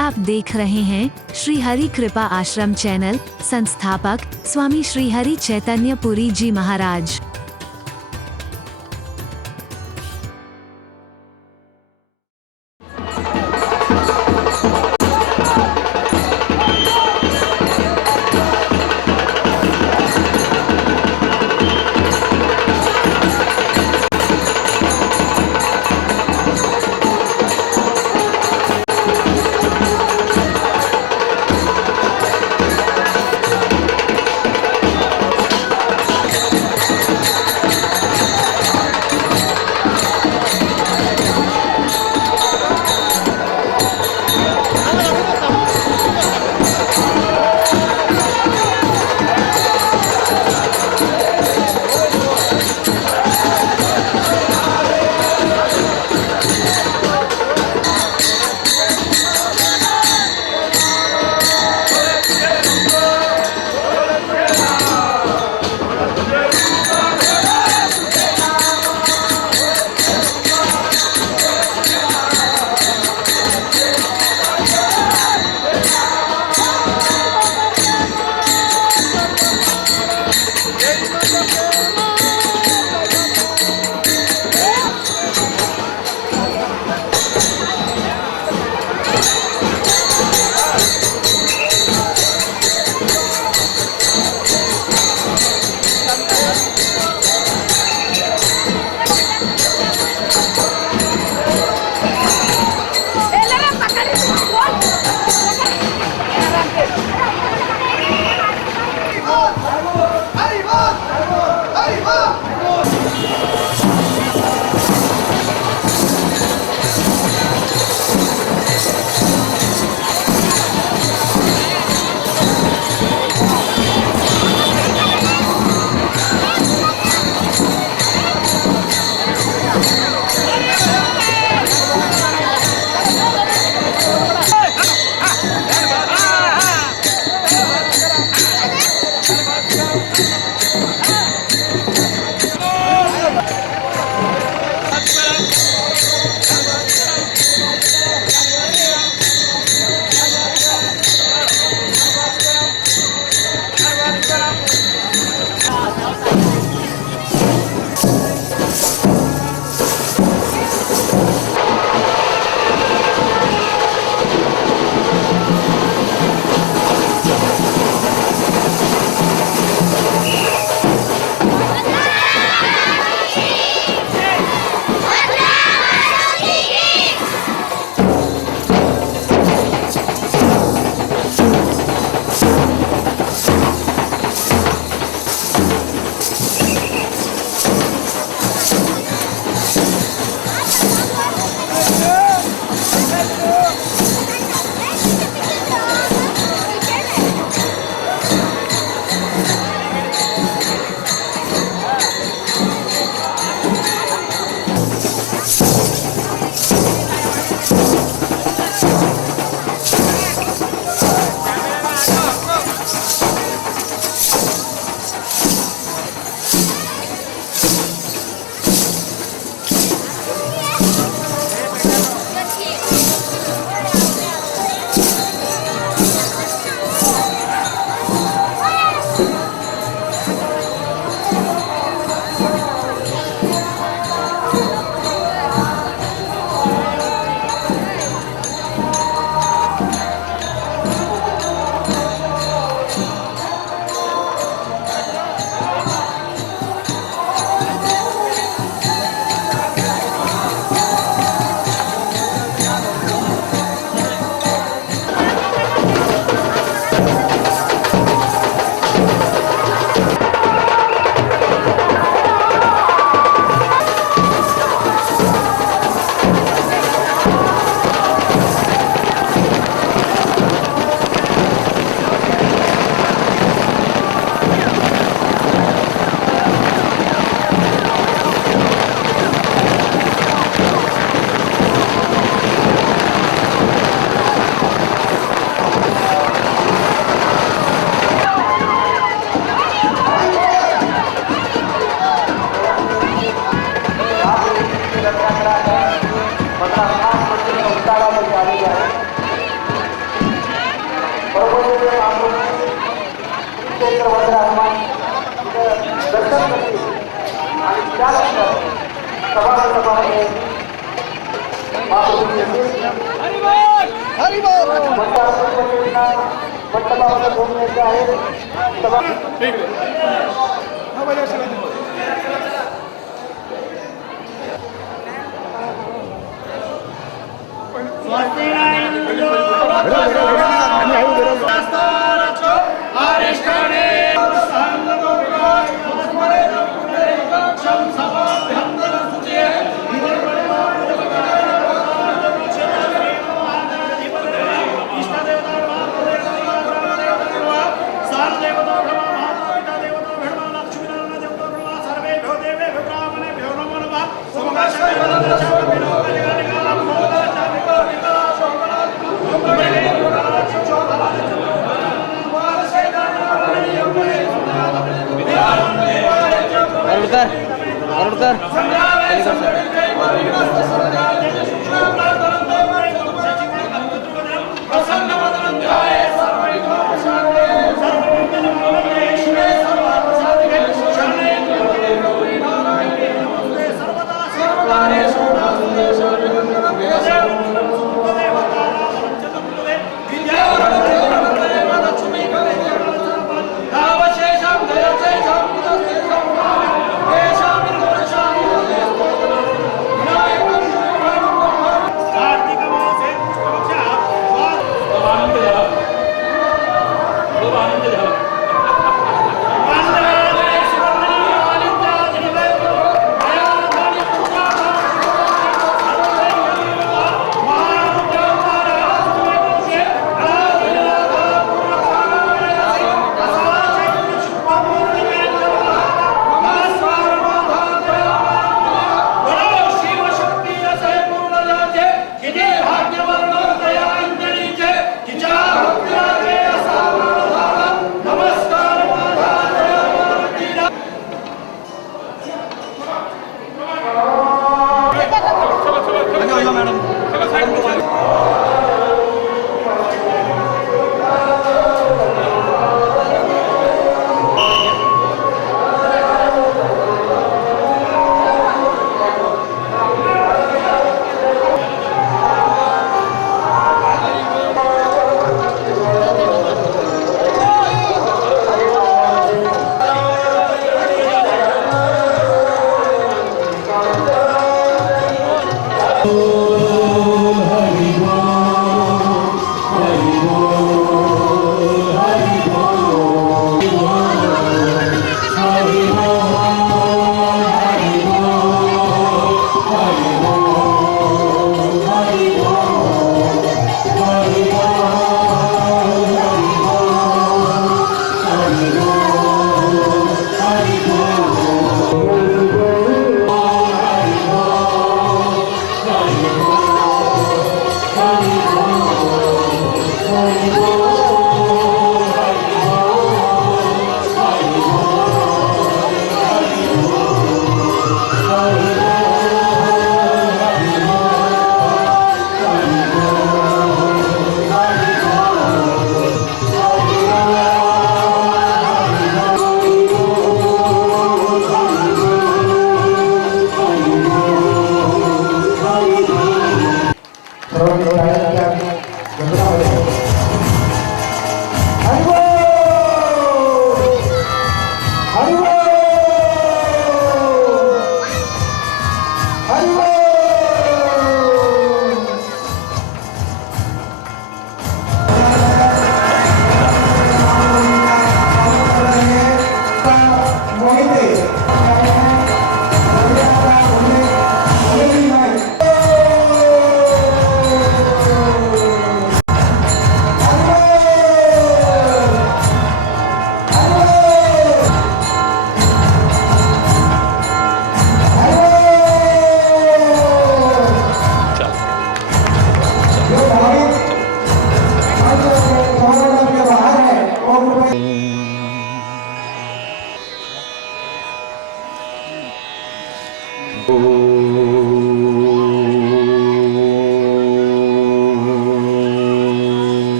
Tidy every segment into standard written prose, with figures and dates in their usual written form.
आप देख रहे हैं श्री हरि कृपा आश्रम चैनल। संस्थापक स्वामी श्री हरि चैतन्य पुरी जी महाराज।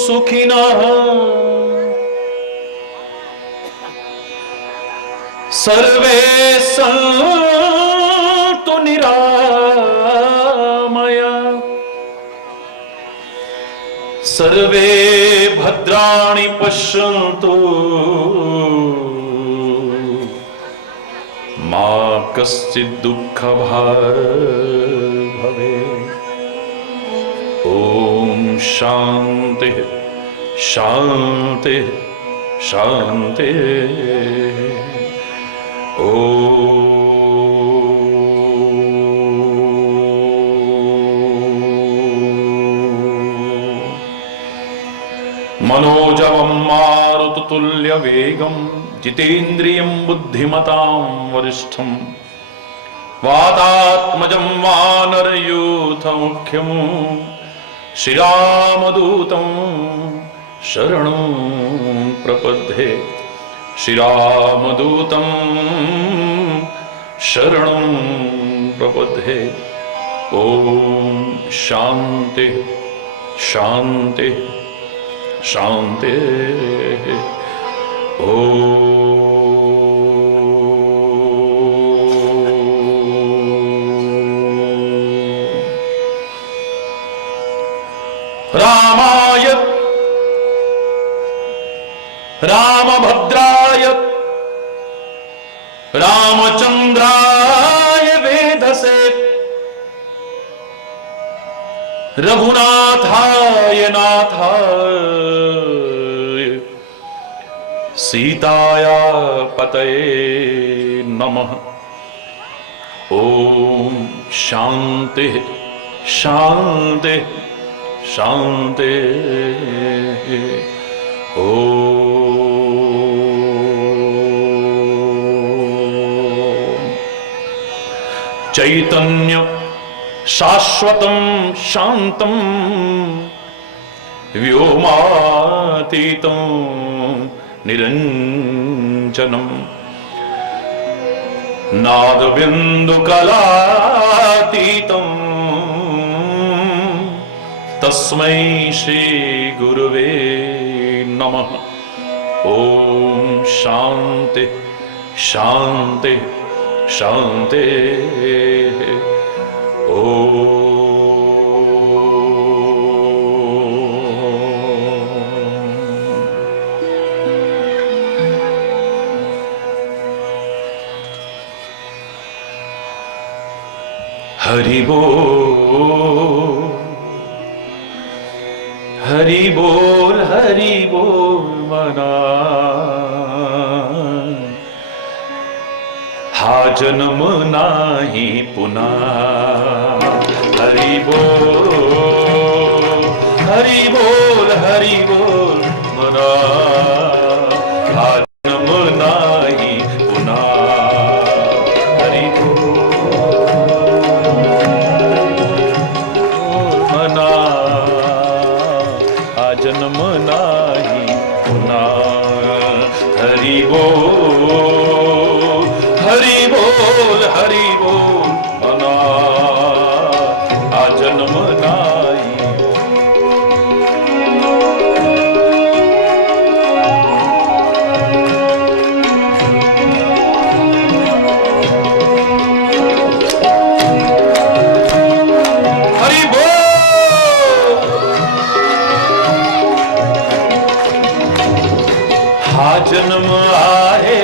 सुखिनः सर्वे सन्तु निरामय सर्वे भद्राणि पश्यन्तु मा कश्चित् दुःखभाग् भवेत्। ओम शांति शांति शांति। मनोजवं मारुततुल्यवेगं जितेन्द्रियं बुद्धिमतां वरिष्ठं वातात्मजं वानरयूथमुख्यं श्रीरामदूतं शरणं प्रपद्ये। श्रीरामदूतं शरणं प्रपद्ये। ओम शांति शांति शांति। रामाय रामभद्राय रामचंद्राय वेधसे रघुनाथाय नाथाय सीताया पतये नमः। ओम शांति शांति शांति। चैतन्य शाश्वतं शांतं व्योमातीतं निरंजनं नादबिन्दुकलातीतं तस्मै श्री गुरुवे नमः। ओम शांति शांति शांति। हरि बोल हरि बोल हरि बोल मना हा जन्म नाही पुन्हा। हरि बोल हरि बोल हरि बोल मना हा जन्म नाही पुन्हा। हरि बोल मना हा जन्म नाही पुन्हा। हरि बोल हरि बोल हरि बोल मना आ जन्म नाई। हरि बोल हा जन्म आहे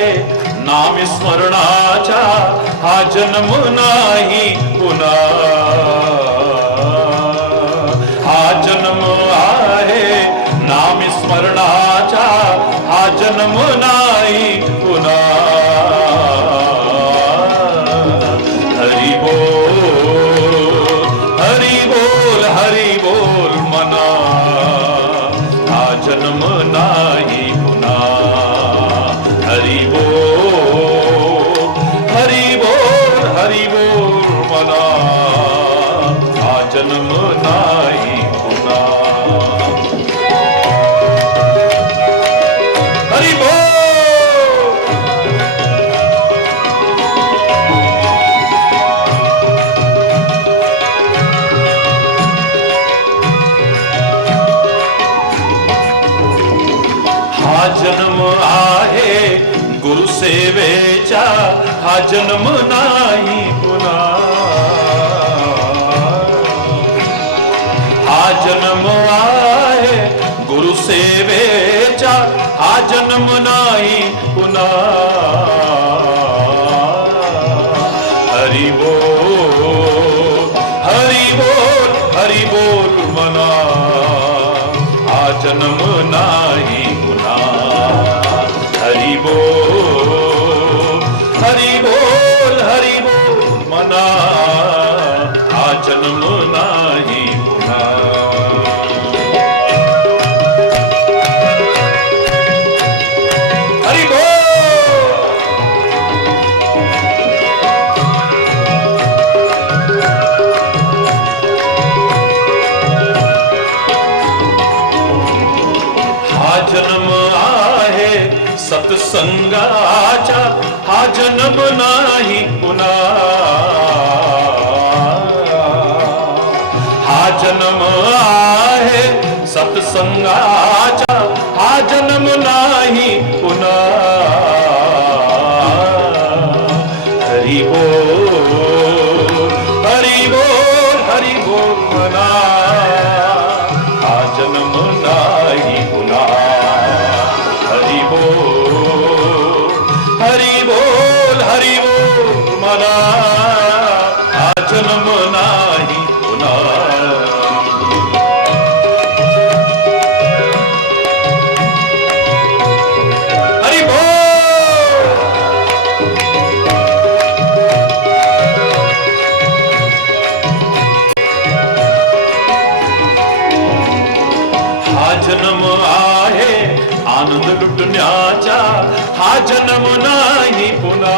नाम स्मरणाचा हा जन्म नाही पुन्हा। हा जन्म आहे नाम स्मरणाचा हा जन्म नाही पुन्हा। हरि बोल हरि बोल मना हा जन्म नाही पुन्हा। हरि बोल हरि बोल मना हा जन्म नाही पुन्हा। हरि बोल सेवेचा हा जन्म नाही पुन्हा हा जन्म आहे गुरु सेवेचा हा जन्म नाही पुन्हा हरि बोल हरि बोल हरि बोल मना हा जन्म नाही पुन्हा हरि बोल हरि बोल हरि बोल मना हा जन्म नाही पुन्हा हरि बोल हा जन्म आहे सत्संगाचा हा जन्म नाही पुन्हा हा जन्म आहे सत्संगाचा हा जन्म नाही पुन्हा हरि बोल हरि बोल हरि बोल मना हा जन्म नाही पुन्हा हरि बोल हरि बोल हरि बोल मना हा जन्म नाही पुन्हा हरि बोल हा जन्म आहे आनंद लुटण्याचा हा जन्म नाही पुन्हा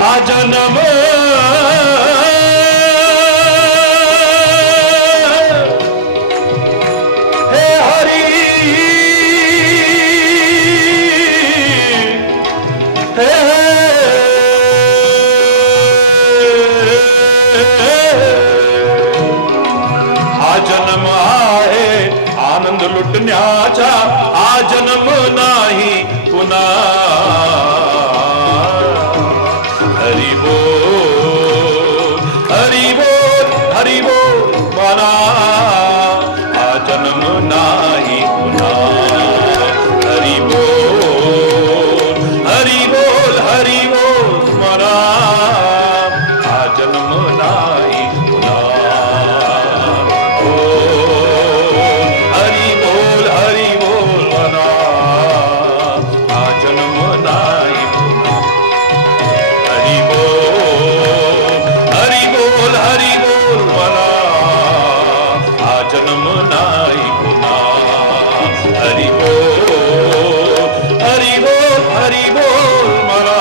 हा जन्म हे हरी हे हा जन्म आहे आनंद लुटण्याचा हा जन्म नाही पुन्हा हरि बोल हरि बोल हरि बोल मना हा जन्म नाही पुन्हा हरि बोल हरि बोल हरि बोल मना हा जन्म नाही पुन्हा हरि बोल मना हा जन्म नाही पुन्हा हरि बोल हरि बोल मना हा जन्म नाही पुन्हा हरि बोल हरि बोल मना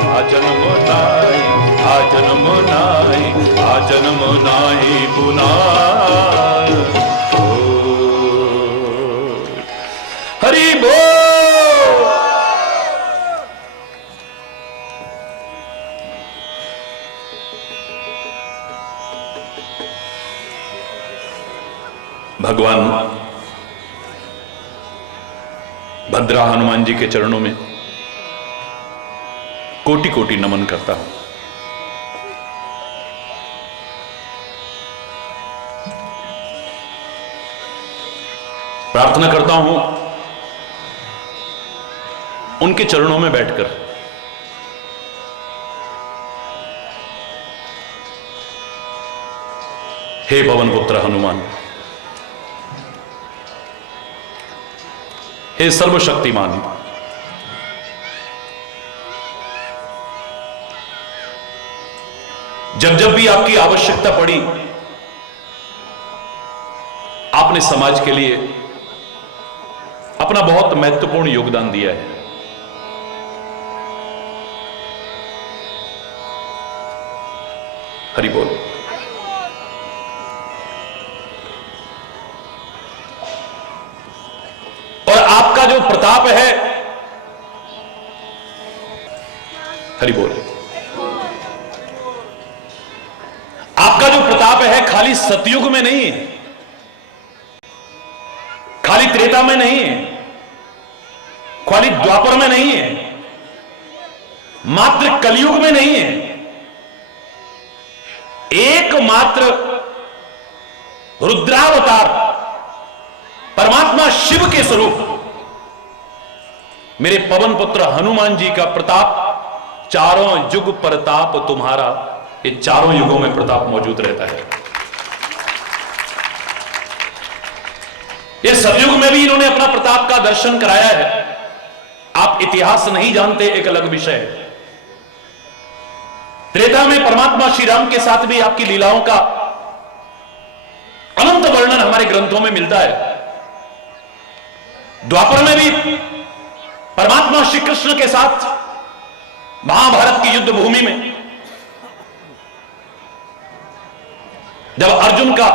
हा जन्म नाही हा जन्म नाही हा जन्म नाही पुन्हा हरि बोल भगवान भद्रा हनुमान जी के चरणों में कोटि कोटि नमन करता हूं। प्रार्थना करता हूं उनके चरणों में बैठकर हे पवन पुत्र हनुमान, हे सर्वशक्तिमान, जब जब भी आपकी आवश्यकता पड़ी आपने समाज के लिए अपना बहुत महत्वपूर्ण योगदान दिया है। हरि बोल। और आपका जो प्रताप है, हरि बोल, आपका जो प्रताप है खाली सतयुग में नहीं है, खाली त्रेता में नहीं है, खाली द्वापर में नहीं है, मात्र कलयुग में नहीं है, एकमात्र रुद्रावतार परमात्मा शिव के स्वरूप मेरे पवन पुत्र हनुमान जी का प्रताप, चारों युग प्रताप तुम्हारा, ये चारों युगों में प्रताप मौजूद रहता है। ये सतयुग में भी इन्होंने अपना प्रताप का दर्शन कराया है। आप इतिहास नहीं जानते, एक अलग विषय है। त्रेता में परमात्मा श्री राम के साथ भी आपकी लीलाओं का अनंत वर्णन हमारे ग्रंथों में मिलता है। द्वापर में भी परमात्मा श्री कृष्ण के साथ महाभारत की युद्ध भूमि में जब अर्जुन का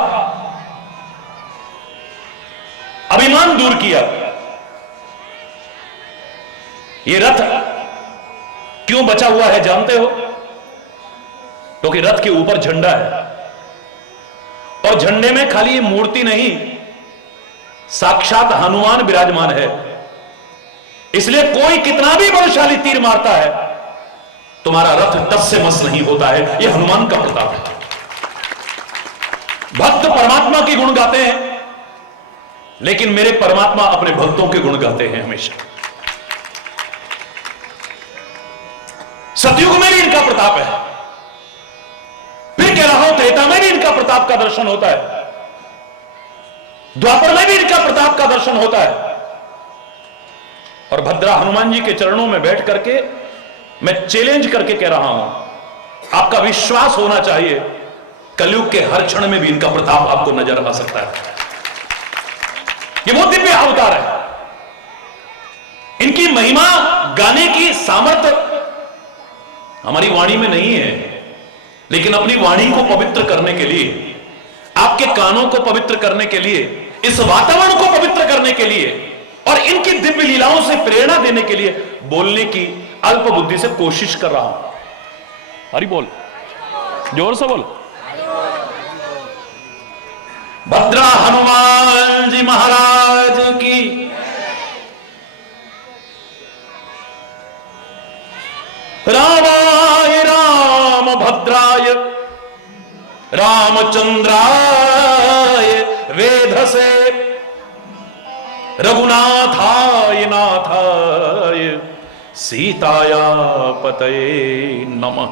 अभिमान दूर किया, ये रथ क्यों बचा हुआ है जानते हो? क्योंकि रथ के ऊपर झंडा है, और झंडे में खाली ये मूर्ति नहीं, साक्षात हनुमान विराजमान है। इसलिए कोई कितना भी बलशाली तीर मारता है, तुम्हारा रथ टस से मस नहीं होता है। यह हनुमान का प्रताप है। भक्त परमात्मा के गुण गाते हैं, लेकिन मेरे परमात्मा अपने भक्तों के गुण गाते हैं हमेशा। सतयुग में भी इनका प्रताप है, फिर कह रहा हूं त्रेता में भी इनका प्रताप का दर्शन होता है, द्वापर में भी इनका प्रताप का दर्शन होता है। और भद्रा हनुमान जी के चरणों में बैठ करके मैं चैलेंज करके कह रहा हूं, आपका विश्वास होना चाहिए, कलयुग के हर क्षण में भी इनका प्रताप आपको नजर आ सकता है। ये बहुत दिव्य अवतार है। इनकी महिमा गाने की सामर्थ्य हमारी वाणी में नहीं है, लेकिन अपनी वाणी को पवित्र करने के लिए, आपके कानों को पवित्र करने के लिए, इस वातावरण को पवित्र करने के लिए और इनकी दिव्य लीलाओं से प्रेरणा देने के लिए बोलने की अल्प बुद्धि से कोशिश कर रहा हूं। हरि बोल, जोर से बोल। भद्रा हनुमान जी महाराज की, रामाय राम भद्राय रामचंद्राय वेधसे रघुनाथाय नाथाय सीताया पतये नमः।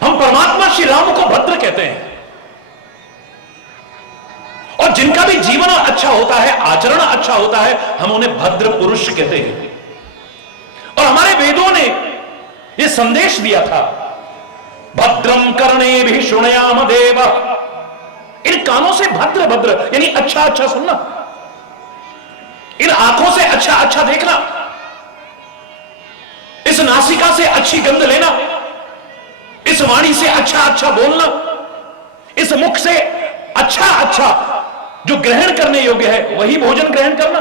हम परमात्मा श्री राम को भद्र कहते हैं, और जिनका भी जीवन अच्छा होता है, आचरण अच्छा होता है, हम उन्हें भद्र पुरुष कहते हैं। और हमारे वेदों ने यह संदेश दिया था, भद्रम कर्णे भी शृणुयाम देव। इन कानों से भद्र भद्र यानी अच्छा अच्छा सुनना, इन आंखों से अच्छा अच्छा देखना, इस नासिका से अच्छी गंध लेना, इस वाणी से अच्छा अच्छा बोलना, इस मुख से अच्छा अच्छा जो ग्रहण करने योग्य है वही भोजन ग्रहण करना,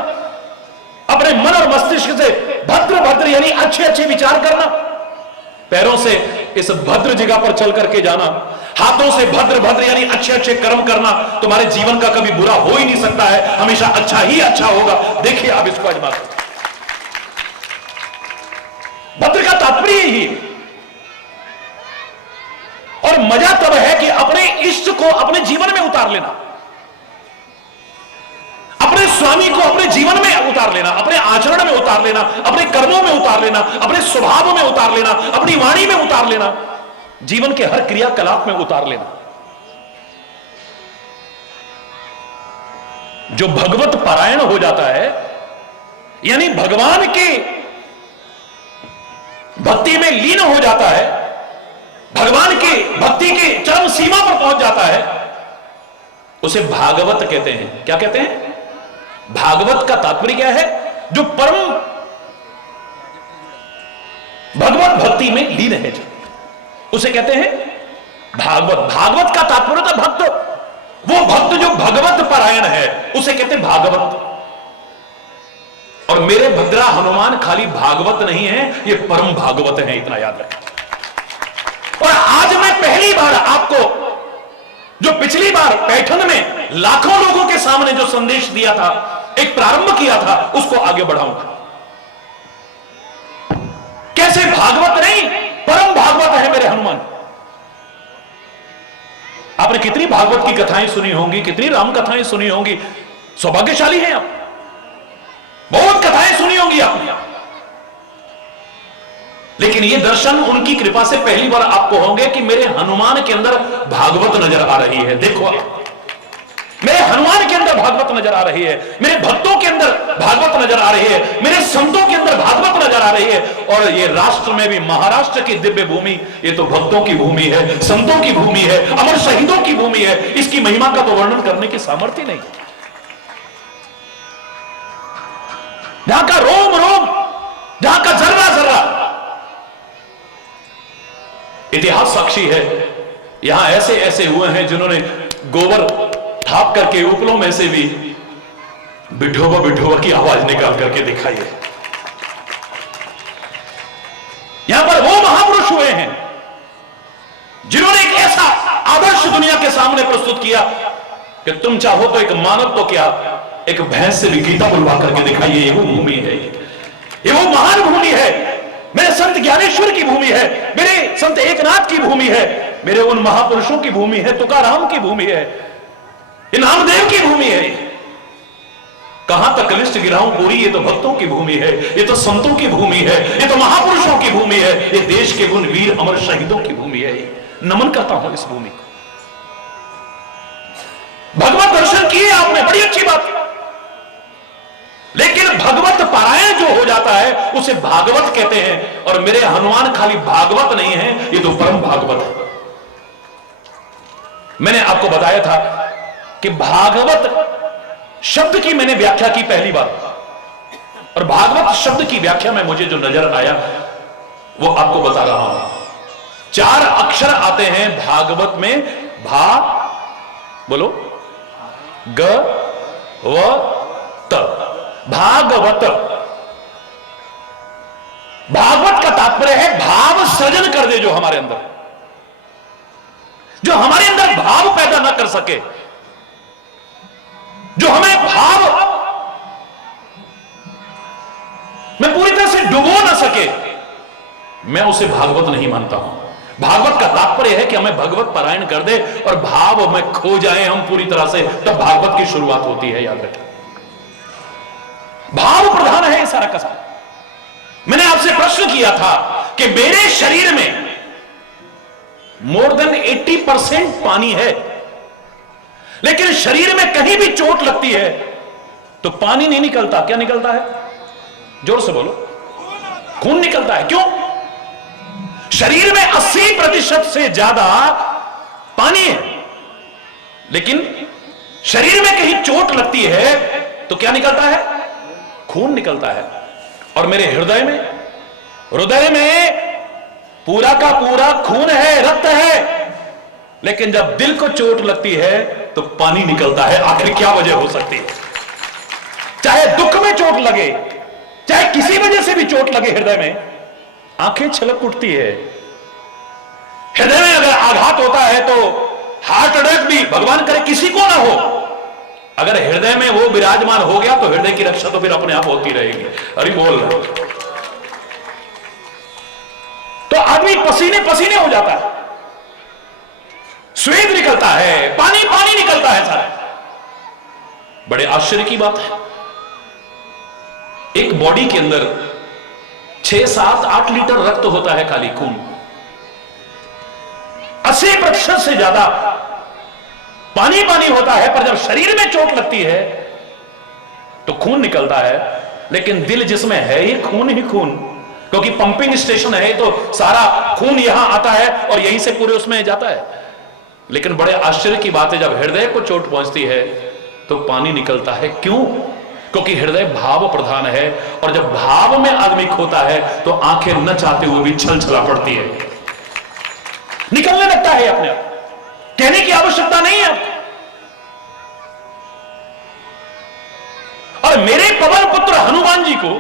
अपने मन और मस्तिष्क से भद्र भद्र यानी अच्छे अच्छे विचार करना, पैरों से इस भद्र जगह पर चल करके जाना, हाथों से भद्र भद्र यानी अच्छे अच्छे कर्म करना। तुम्हारे जीवन का कभी बुरा हो ही नहीं सकता है, हमेशा अच्छा ही अच्छा होगा। देखिए आप इसको आजमा कर। भद्र का तात्पर्य ही, और मजा तब है कि अपने इष्ट को अपने जीवन में उतार लेना, अपने स्वामी को अपने जीवन में उतार लेना, अपने आचरण में उतार लेना, अपने कर्मों में उतार लेना, अपने स्वभाव में उतार लेना, अपनी वाणी में उतार लेना, जीवन के हर क्रियाकलाप में उतार लेना। जो भगवत पारायण हो जाता है, यानी भगवान की भक्ति में लीन हो जाता है, भगवान की भक्ति की चरम सीमा पर पहुंच जाता है, उसे भागवत कहते हैं। क्या कहते हैं? भागवत का तात्पर्य क्या है? जो परम भगवत भक्ति में लीन है, उसे कहते हैं भागवत। भागवत का तात्पर्य था भक्त, वो भक्त जो भगवत परायण है उसे कहते हैं भागवत। और मेरे भद्रा हनुमान खाली भागवत नहीं है, ये परम भागवत है, इतना याद रखें। और आज मैं पहली बार आपको, जो पिछली बार पैठन में लाखों लोगों के सामने जो संदेश दिया था, एक प्रारंभ किया था, उसको आगे बढ़ाऊंगा। ऐसे भागवत नहीं, परम भागवत है मेरे हनुमान। आपने कितनी भागवत की कथाएं सुनी होंगी, कितनी राम कथाएं सुनी होंगी, सौभाग्यशाली हैं आप, बहुत कथाएं सुनी होंगी आपने, लेकिन ये दर्शन उनकी कृपा से पहली बार आपको होंगे कि मेरे हनुमान के अंदर भागवत नजर आ रही है। देखो, मेरे हनुमान के अंदर भागवत नजर आ रही है, मेरे भक्तों के अंदर भागवत नजर आ रही है, मेरे संतों के अंदर भागवत नजर आ रही है। और ये राष्ट्र में भी, महाराष्ट्र की दिव्य भूमि, ये तो भक्तों की भूमि है, संतों की भूमि है, अमर शहीदों की भूमि है। इसकी महिमा का तो वर्णन करने की सामर्थ्य नहीं। जहां का रोम रोम, जहां का जर्रा जर्रा इतिहास साक्षी है। यहां ऐसे ऐसे हुए हैं जिन्होंने गोबर थाप करके उपलों में से भी बिठोबा बिठोबा की आवाज निकाल करके दिखाई है। यहां पर वो महापुरुष हुए हैं जिन्होंने एक ऐसा आदर्श दुनिया के सामने प्रस्तुत किया कि तुम चाहो तो एक मानव तो क्या, एक भैंस से भी गीता बुलवा करके दिखाइए। ये वो भूमि है, ये वो महान भूमि है, मेरे संत ज्ञानेश्वर की भूमि है, मेरे संत एकनाथ की भूमि है, मेरे उन महापुरुषों की भूमि है, तुकाराम की भूमि है, ये नामदेव की भूमि है। कहां तक लिस्ट गिराऊं पूरी, ये तो भक्तों की भूमि है, ये तो संतों की भूमि है, ये तो महापुरुषों की भूमि है, ये देश के उन वीर अमर शहीदों की भूमि है। नमन करता हूं इस भूमि को। भगवत दर्शन किए आपने, बड़ी अच्छी बात, लेकिन भगवत पारायण जो हो जाता है उसे भागवत कहते हैं। और मेरे हनुमान खाली भागवत नहीं है, ये तो परम भागवत है। मैंने आपको बताया था कि भागवत शब्द की मैंने व्याख्या की पहली बार, और भागवत शब्द की व्याख्या में मुझे जो नजर आया वो आपको बता रहा हूं। 4 अक्षर आते हैं भागवत में, भा बोलो, ग व त, भागवत। भागवत का तात्पर्य है भाव सृजन कर दे, जो हमारे अंदर, जो हमारे अंदर भाव पैदा ना कर सके, जो हमें भाव में पूरी तरह से डुबो ना सके, मैं उसे भागवत नहीं मानता हूं। भागवत का तात्पर्य है कि हमें भगवत पारायण कर दे और भाव में खो जाए हम पूरी तरह से, तब भागवत की शुरुआत होती है। याद रखें, भाव प्रधान है सारा का सारा। मैंने आपसे प्रश्न किया था कि मेरे शरीर में मोर देन 80% पानी है, लेकिन शरीर में कहीं भी चोट लगती है तो पानी नहीं निकलता। क्या निकलता है? जोर से बोलो। खून निकलता है। क्यों? शरीर में 80% से ज्यादा पानी है, लेकिन शरीर में कहीं चोट लगती है तो क्या निकलता है? खून निकलता है। और मेरे हृदय में पूरा का पूरा खून है, रक्त है, लेकिन जब दिल को चोट लगती है तो पानी निकलता है। आखिर क्या वजह हो सकती है? चाहे दुख में चोट लगे, चाहे किसी वजह से भी चोट लगे, हृदय में आंखें छलक उठती है। हृदय में अगर आघात होता है तो हार्ट अटैक भी, भगवान करे किसी को ना हो, अगर हृदय में वो विराजमान हो गया तो हृदय की रक्षा तो फिर अपने आप होती रहेगी। अरे बोल रहा, तो आदमी पसीने पसीने हो जाता है, स्वेद निकलता है, पानी पानी निकलता है सारा। बड़े आश्चर्य की बात है, एक बॉडी के अंदर 6, 7, 8 लीटर रक्त होता है, खाली खून। 80% से ज्यादा पानी पानी होता है, पर जब शरीर में चोट लगती है तो खून निकलता है। लेकिन दिल जिसमें है ही खून, क्योंकि पंपिंग स्टेशन है तो सारा खून यहां आता है और यहीं से पूरे उसमें जाता है। लेकिन बड़े आश्चर्य की बात है, जब हृदय को चोट पहुंचती है तो पानी निकलता है। क्यों? क्योंकि हृदय भाव प्रधान है, और जब भाव में आदमी खोता है तो आंखें न चाहते हुए भी छल छला पड़ती है, निकलने लगता है अपने आप। कहने की आवश्यकता नहीं है। और मेरे पवन पुत्र हनुमान जी को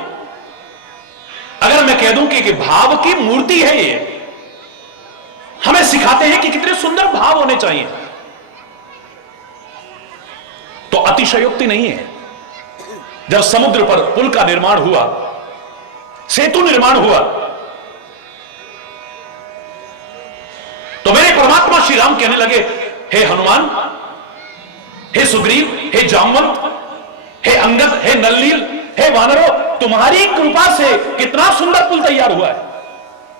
अगर मैं कह दूं कि भाव की मूर्ति है, ये हमें सिखाते हैं कि कितने सुंदर भाव होने चाहिए, तो अतिशयोक्ति नहीं है। जब समुद्र पर पुल का निर्माण हुआ, सेतु निर्माण हुआ, श्री राम कहने लगे, हे हनुमान, हे सुग्रीव, हे जामवंत, हे अंगद, हे नलनील, हे वानरों, तुम्हारी कृपा से कितना सुंदर पुल तैयार हुआ है।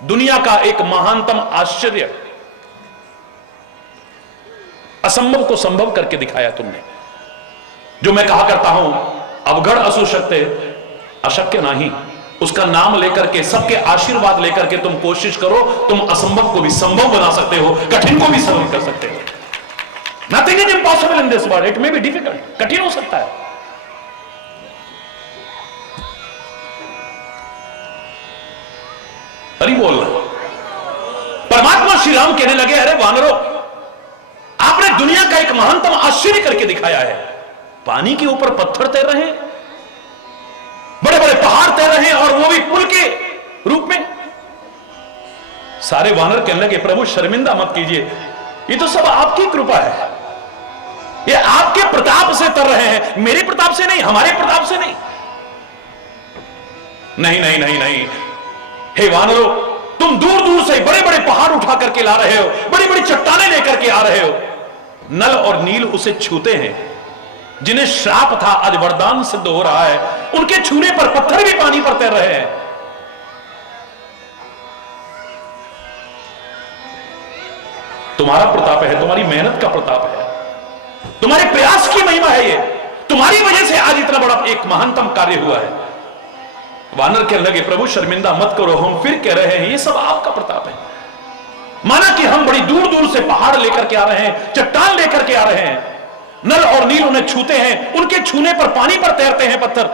दुनिया का एक महानतम आश्चर्य, असंभव को संभव करके दिखाया तुमने। जो मैं कहा करता हूं, अवगढ़ असु शक्ति अशक्य नहीं, उसका नाम लेकर के, सबके आशीर्वाद लेकर के तुम कोशिश करो, तुम असंभव को भी संभव बना सकते हो, कठिन को भी सरल कर सकते हो। Nothing is impossible in this world, it may be difficult, कठिन हो सकता है। हरि बोल रहा। परमात्मा श्री राम कहने लगे, अरे वानरों, आपने दुनिया का एक महानतम आश्चर्य करके दिखाया है। पानी के ऊपर पत्थर तैर रहे हैं, बड़े बड़े पहाड़ तैर रहे हैं, और वो भी पुल के रूप में। सारे वानर कहने लगे, प्रभु शर्मिंदा मत कीजिए, ये तो सब आपकी कृपा है, ये आपके प्रताप से तर रहे हैं, मेरे प्रताप से नहीं, हमारे प्रताप से नहीं। नहीं नहीं नहीं नहीं, हे वानरों, तुम दूर दूर से बड़े बड़े पहाड़ उठा करके ला रहे हो, बड़ी बड़ी चट्टानें लेकर के आ रहे हो। नल और नील उसे छूते हैं, जिन्हें श्राप था आज वरदान सिद्ध हो रहा है, उनके छूने पर पत्थर भी पानी पर तैर रहे हैं। तुम्हारा प्रताप है, तुम्हारी मेहनत का प्रताप है, तुम्हारे प्रयास की महिमा है, ये तुम्हारी वजह से आज इतना बड़ा एक महानतम कार्य हुआ है। वानर कहने लगे, प्रभु शर्मिंदा मत करो, हम फिर कह रहे हैं ये सब आपका प्रताप है। माना कि हम बड़ी दूर दूर से पहाड़ लेकर के आ रहे हैं, चट्टान लेकर के आ रहे हैं, नल और नील उन्हें छूते हैं, उनके छूने पर पानी पर तैरते हैं पत्थर,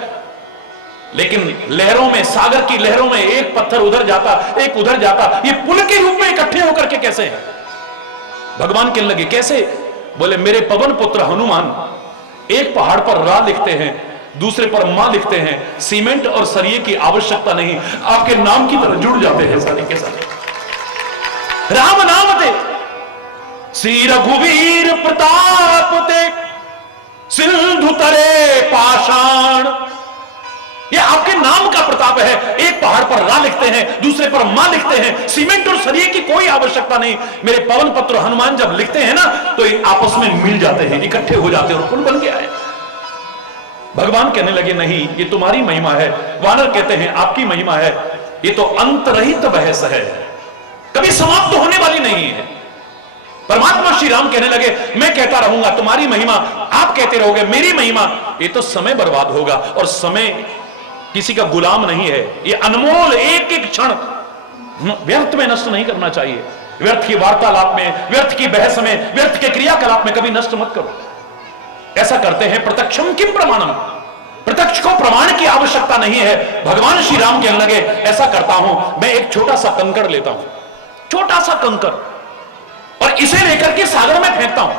लेकिन लहरों में, सागर की लहरों में एक पत्थर उधर जाता, एक उधर जाता, ये पुल के रूप में इकट्ठे होकर के कैसे है? भगवान कहने लगे, कैसे? बोले, मेरे पवन पुत्र हनुमान एक पहाड़ पर रा लिखते हैं, दूसरे पर मां लिखते हैं, सीमेंट और सरिये की आवश्यकता नहीं, आपके नाम की तरह जुड़ जाते हैं सारे के सारे। राम नाम ते श्री रघुवीर प्रताप ते सिंधु तरे पाषाण, ये आपके नाम का प्रताप है। एक पहाड़ पर रा लिखते हैं, दूसरे पर मां लिखते हैं, सीमेंट और सरिये की कोई आवश्यकता नहीं। मेरे पवन पुत्र हनुमान जब लिखते हैं ना, तो ये आपस में मिल जाते हैं, इकट्ठे हो जाते हैं और पुल बन गया है। भगवान कहने लगे, नहीं, ये तुम्हारी महिमा है। वानर कहते हैं, आपकी महिमा है, ये तो अंतरहित बहस है, कभी समाप्त होने वाली नहीं है। परमात्मा श्री राम कहने लगे, मैं कहता रहूंगा तुम्हारी महिमा, आप कहते रहोगे मेरी महिमा, ये तो समय बर्बाद होगा, और समय किसी का गुलाम नहीं है। ये अनमोल एक एक क्षण व्यर्थ में नष्ट नहीं करना चाहिए। व्यर्थ की वार्तालाप में, व्यर्थ की बहस में, व्यर्थ के क्रियाकलाप में कभी नष्ट मत करो। ऐसा करते हैं, प्रत्यक्षम किम प्रमाणम, प्रत्यक्ष को प्रमाण की आवश्यकता नहीं है। भगवान श्री राम कहने लगे, ऐसा करता हूं, मैं एक छोटा सा कंकड़ लेता हूं, छोटा सा कंकड़, और इसे लेकर के सागर में फेंकता हूं।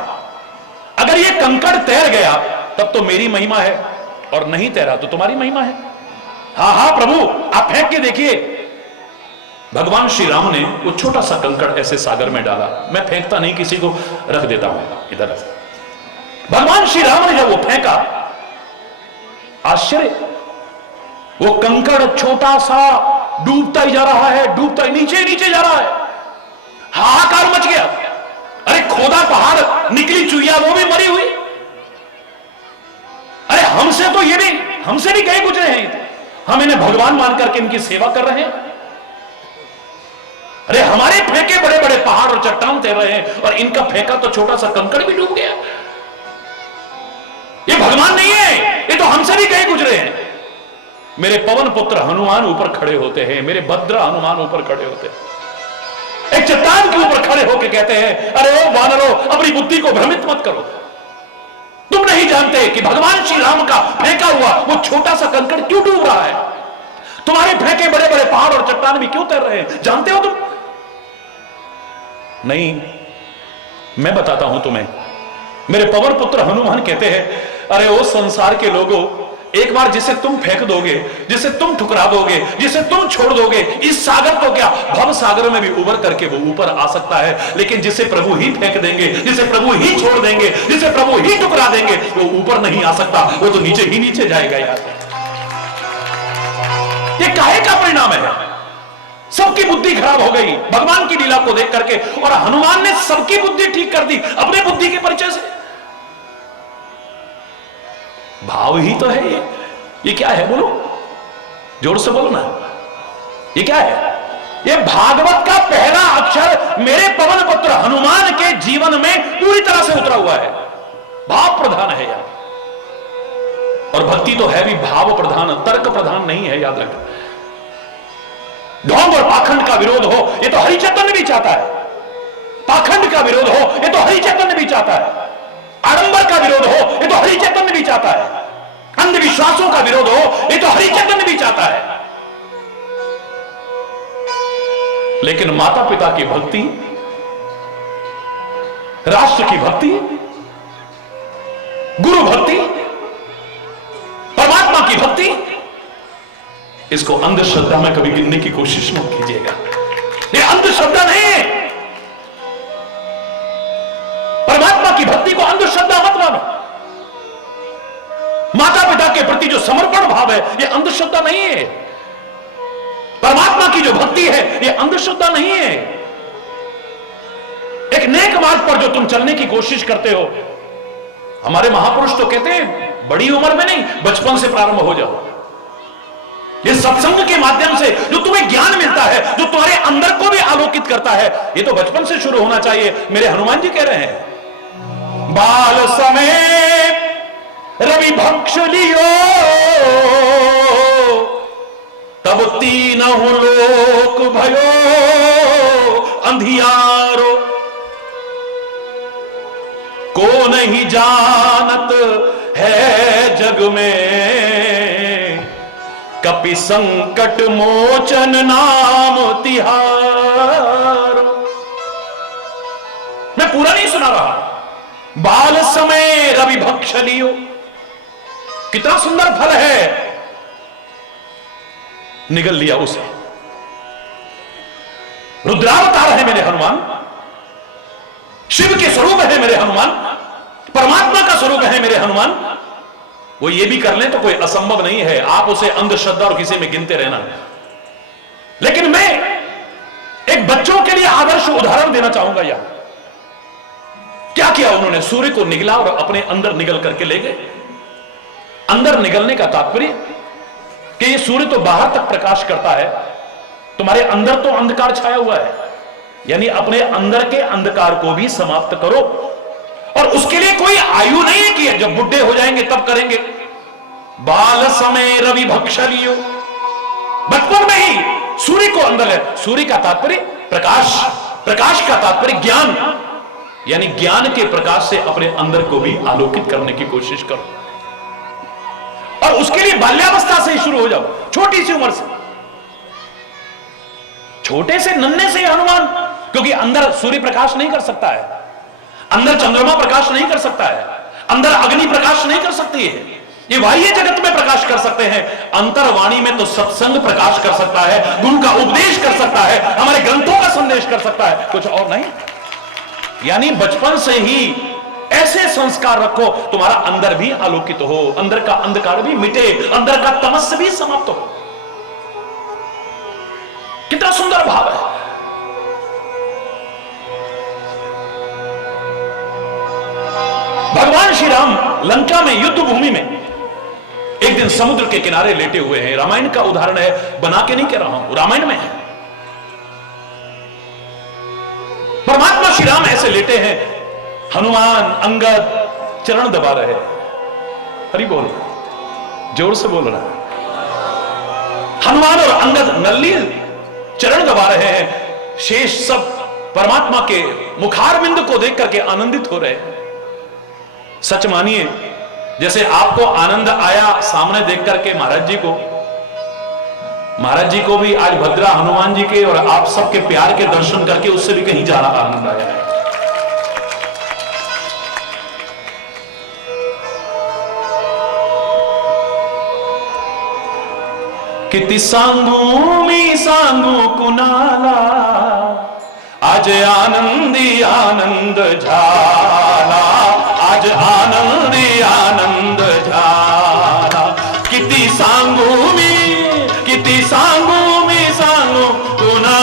अगर ये कंकड़ तैर गया तब तो मेरी महिमा है, और नहीं तैरा तो तुम्हारी महिमा है। हाँ हाँ प्रभु, आप फेंक के देखिए। भगवान श्री राम ने वो छोटा सा कंकड़ ऐसे सागर में डाला। मैं फेंकता नहीं, किसी को रख देता हूं इधर। भगवान श्री राम ने जब वो फेंका, आश्चर्य, वो कंकड़ छोटा सा डूबता ही जा रहा है, डूबता ही नीचे नीचे जा रहा है। हाहाकार मच गया। अरे खोदा पहाड़, निकली चुईया, वो भी मरी हुई। अरे हमसे तो ये भी, हमसे भी गए गुजरे हैं, हम इन्हें भगवान मान करके इनकी सेवा कर रहे हैं। अरे हमारे फेंके बड़े बड़े पहाड़ और चट्टान तैर रहे हैं, और इनका फेंका तो छोटा सा कंकड़ भी डूब गया। ये भगवान नहीं है, ये तो हमसे भी गए गुजरे हैं। मेरे पवन पुत्र हनुमान ऊपर खड़े होते हैं, मेरे भद्र हनुमान ऊपर खड़े होते हैं, एक चट्टान के ऊपर खड़े होकर कहते हैं, अरे ओ वानरों, अपनी बुद्धि को भ्रमित मत करो। तुम नहीं जानते कि भगवान श्री राम का फेंका हुआ वो छोटा सा कंकड़ क्यों डूब रहा है। तुम्हारे फेंके बड़े बड़े पहाड़ और चट्टान भी क्यों तैर रहे हैं, जानते हो तुम? नहीं, मैं बताता हूं तुम्हें। मेरे पवन पुत्र हनुमान कहते हैं, अरे ओ संसार के लोगों, एक बार जिसे तुम फेंक दोगे, जिसे तुम ठुकरा दोगे, जिसे तुम छोड़ दोगे, इस सागर तो क्या, भव सागर में भी उबर करके वो ऊपर आ सकता है। लेकिन जिसे प्रभु ही फेंक देंगे, जिसे प्रभु ही छोड़ देंगे, जिसे प्रभु ही ठुकरा देंगे, वो ऊपर नहीं आ सकता, वो तो नीचे ही नीचे जाएगा। यार, ये काहे का परिणाम है? सबकी बुद्धि खराब हो गई भगवान की लीला को देख करके, और हनुमान ने सबकी बुद्धि ठीक कर दी अपने बुद्धि के परिचय से। भाव ही तो है ये क्या है? बोलो, जोर से बोलो ना, ये क्या है? ये भागवत का पहला अक्षर मेरे पवन पुत्र हनुमान के जीवन में पूरी तरह से उतरा हुआ है। भाव प्रधान है यार, और भक्ति तो है भी भाव प्रधान, तर्क प्रधान नहीं है, याद रखना। ढोंग और पाखंड का विरोध हो ये तो हरिचैतन्य भी चाहता है, पाखंड का विरोध हो ये तो हरिचैतन्य भी चाहता है, आडंबर का विरोध हो ये तो हरिचैतन्य भी चाहता है, अंधविश्वासों का विरोध हो ये तो हरिचैतन्य भी चाहता है। लेकिन माता पिता की भक्ति, राष्ट्र की भक्ति, गुरु भक्ति, परमात्मा की भक्ति, इसको अंधश्रद्धा में कभी गिनने की कोशिश मत कीजिएगा। ये अंधश्रद्धा नहीं है। परमात्मा की भक्ति को अंधश्रद्धा मत मानो। माता पिता के प्रति जो समर्पण भाव है ये अंधश्रद्धा नहीं है। परमात्मा की जो भक्ति है ये अंधश्रद्धा नहीं है। एक नेक मार्ग पर जो तुम चलने की कोशिश करते हो, हमारे महापुरुष तो कहते हैं बड़ी उम्र में नहीं, बचपन से प्रारंभ हो जाओ। ये सत्संग के माध्यम से जो तुम्हें ज्ञान मिलता है, जो तुम्हारे अंदर को भी आलोकित करता है, ये तो बचपन से शुरू होना चाहिए। मेरे हनुमान जी कह रहे हैं, बाल समय रवि भक्ष लियो तब तीनहु लोक भयो अंधियारो, को नहीं जानत है जग में, कपि संकट मोचन नाम तिहार। मैं पूरा नहीं सुना रहा। बाल समय रवि भक्ष लियो, कितना सुंदर फल है, निगल लिया उसे। रुद्रावतार है मेरे हनुमान, शिव के स्वरूप है मेरे हनुमान, परमात्मा का स्वरूप है मेरे हनुमान। वो ये भी कर ले तो कोई असंभव नहीं है। आप उसे अंधश्रद्धा और किसी में गिनते रहना। लेकिन मैं एक बच्चों के लिए आदर्श उदाहरण देना चाहूंगा। यहां क्या किया उन्होंने? सूर्य को निगला और अपने अंदर निगल करके ले गए। अंदर निगलने का तात्पर्य कि ये सूर्य तो बाहर तक प्रकाश करता है, तुम्हारे अंदर तो अंधकार छाया हुआ है, यानी अपने अंदर के अंधकार को भी समाप्त करो। और उसके लिए कोई आयु नहीं है कि जब बुढ़े हो जाएंगे तब करेंगे। बाल समय रवि भक्ष लियो, बचपन में ही सूर्य को अंदर है। सूर्य का तात्पर्य प्रकाश, प्रकाश का तात्पर्य ज्ञान, यानी ज्ञान के प्रकाश से अपने अंदर को भी आलोकित करने की कोशिश करो। और उसके लिए बाल्यावस्था से ही शुरू हो जाओ, छोटी सी उम्र से, छोटे से नन्हे से हनुमान, क्योंकि अंदर सूर्य प्रकाश नहीं कर सकता है, अंदर चंद्रमा प्रकाश नहीं कर सकता है, अंदर अग्नि प्रकाश नहीं कर सकती है। ये बाह्य जगत में प्रकाश कर सकते हैं, अंतर्वाणी में तो सत्संग प्रकाश कर सकता है, गुरु का उपदेश कर सकता है, हमारे ग्रंथों का संदेश कर सकता है, कुछ और नहीं। यानी बचपन से ही ऐसे संस्कार रखो तुम्हारा अंदर भी आलोकित हो, अंदर का अंधकार भी मिटे, अंदर का तमस भी समाप्त हो। कितना सुंदर भाव है। भगवान श्री राम लंका में युद्ध भूमि में एक दिन समुद्र के किनारे लेटे हुए हैं। रामायण का उदाहरण है, बना के नहीं कह रहा हूं, रामायण में है। परमात्मा श्री राम ऐसे लेटे हैं, हनुमान अंगद चरण दबा रहे हैं। हरि बोल, जोर से बोल रहा है। हनुमान और अंगद नल्ली चरण दबा रहे हैं। शेष सब परमात्मा के मुखारविंद को देख करके आनंदित हो रहे हैं। सच मानिए, जैसे आपको आनंद आया सामने देख करके महाराज जी को भी आज भद्रा हनुमान जी के और आप सबके प्यार के दर्शन करके उससे भी कहीं ज्यादा आनंद आया है। किति सांगू मी सांगू कुनाला, आज आनंदी आनंद झाला, आज आनंदी आनंद झाला। किती सांगू मी सांगू कुनाला,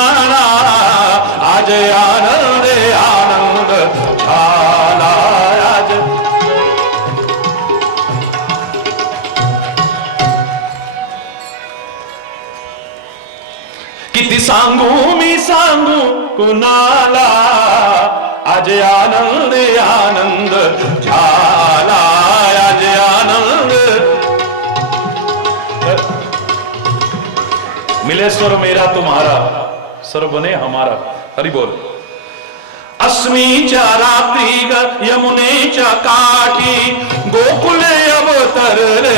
किती सांगू मी सांगू कुणाला, आज आनंद आनंद झाला, आज आनंद। मिले स्वर मेरा तुम्हारा, स्वर बने हमारा। हरि बोल। अस्मीच्या रात्री ग यमुनेच्या काठी, गोकुल अवतरले,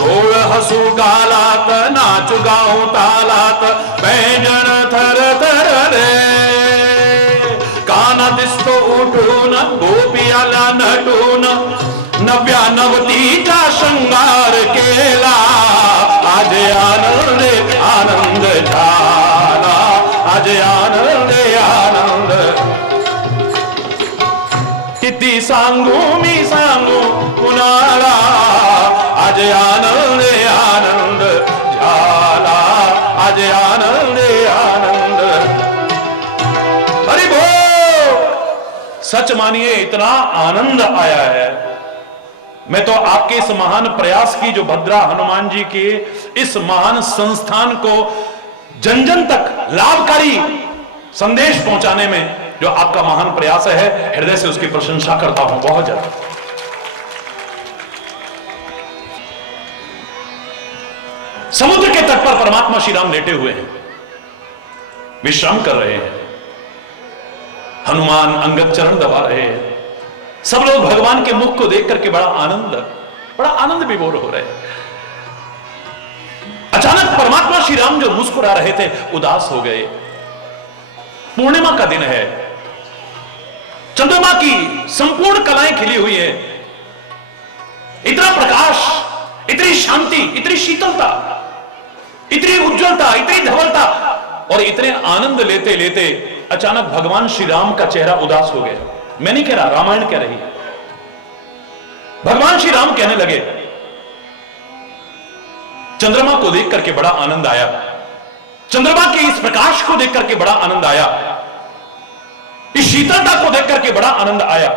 घोळ हसू गालात, नाच गाऊ तालात, पैंजण थर थर रे, काना दिसतो उठून गोपी आला नटून, 99चा शृंगार केला, आज आनंद आनंद झाला, आज आनंद आनंद। किती सांगू मी सांगू कुणाला, आज आनंद आनंद झाला, आज आनंद आनंद। हरि बोल। सच मानिए इतना आनंद आया है। मैं तो आपके इस महान प्रयास की, जो भद्रा हनुमान जी के इस महान संस्थान को जन जन तक लाभकारी संदेश पहुंचाने में जो आपका महान प्रयास है, हृदय से उसकी प्रशंसा करता हूं बहुत ज्यादा। समुद्र के तट पर परमात्मा श्री राम लेटे हुए हैं, विश्राम कर रहे हैं। हनुमान अंगद चरण दबा रहे हैं। सब लोग भगवान के मुख को देख करके बड़ा आनंद विभोर हो रहे हैं। अचानक परमात्मा श्री राम जो मुस्कुरा रहे थे उदास हो गए। पूर्णिमा का दिन है, चंद्रमा की संपूर्ण कलाएं खिली हुई है, इतना प्रकाश, इतनी शांति, इतनी शीतलता, इतनी उज्जवलता, इतनी धवलता, और इतने आनंद लेते लेते अचानक भगवान श्री राम का चेहरा उदास हो गया। मैं नहीं कह रहा, रामायण कह रही है। भगवान श्री राम कहने लगे, चंद्रमा को देख करके बड़ा आनंद आया, चंद्रमा के इस प्रकाश को देख करके बड़ा आनंद आया, इस शीतलता को देख करके बड़ा आनंद आया,